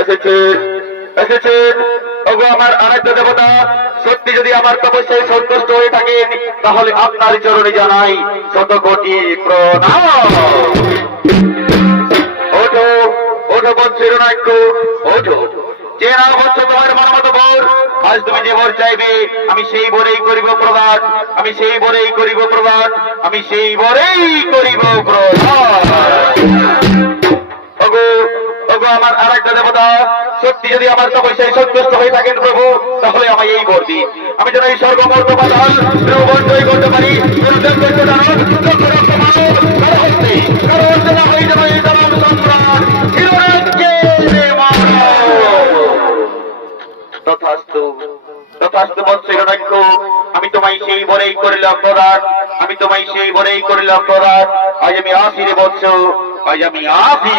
এসেছেন এসেছেন। ওগো আমার আরাধ্য দেবতা সত্যি যদি আমার তপস্যায় সন্তুষ্ট হয়ে থাকেন, তাহলে আপনার চরণে জানাই শত কোটি প্রণাম। ওঠো ওঠো ওঠো। আমি সেই করিব প্রদান আমি সেই করিব প্রদান আমি সেই করিব আমার আর একটা দেবতা সত্যি যদি আমার তপস্যায় সন্তুষ্ট হয়ে থাকেন প্রভু, তাহলে আমায় এই দিন। আমি যেন এই বন্ধই করতে পারি আমি তোমায় সেই বরেই করিলাম প্রদান আমি তোমায় সেই বরেই করিলাম প্রদান আজ আমি আসি রে বৎস, আজ আমি আসি।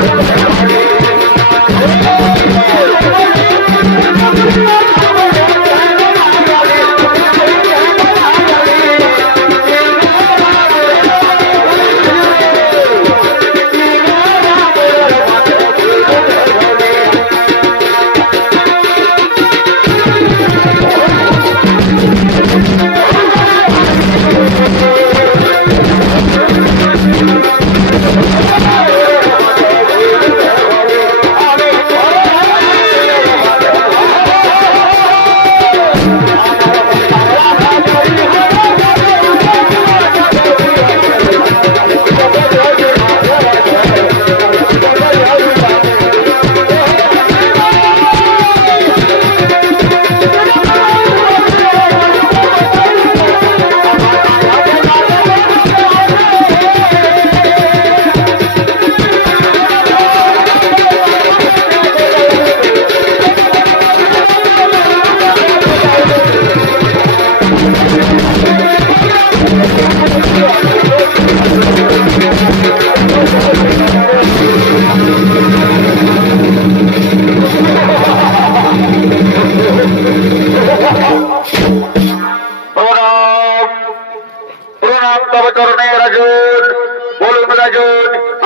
¡Gracias!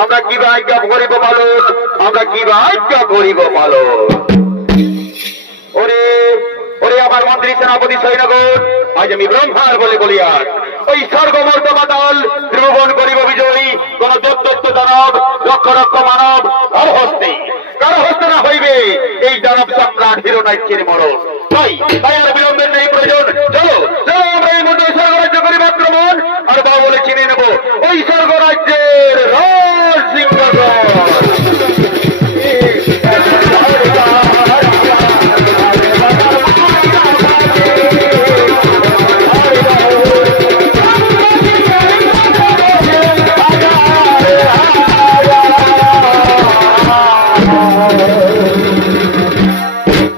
আমরা কি ভাগ্য করিব পালন? আমরা কি ভাগ্য করিব পালন? ওরে ওরে আমার মন্ত্রী সেনাপতি সৈনগণ আজ আমি ব্রহ্মার বলে বলিয়ার ওই স্বর্গ মর্তবাদল ত্রিভুবন করিব বিজয়ী কোন দত্তত্ব দানব, লক্ষ লক্ষ মানব হস্তে? কার হস্তে না হইবে? এই দানব সম্রাট হিরণাক্ষের মরণ। আর বিলম্বের চলো আমরা এই মধ্যে স্বর্গরাজ্য করিব আক্রমণ। আর বাবলে চিনে নেব, ওই স্বর্গরাজ্যের রাজ সিংহাসন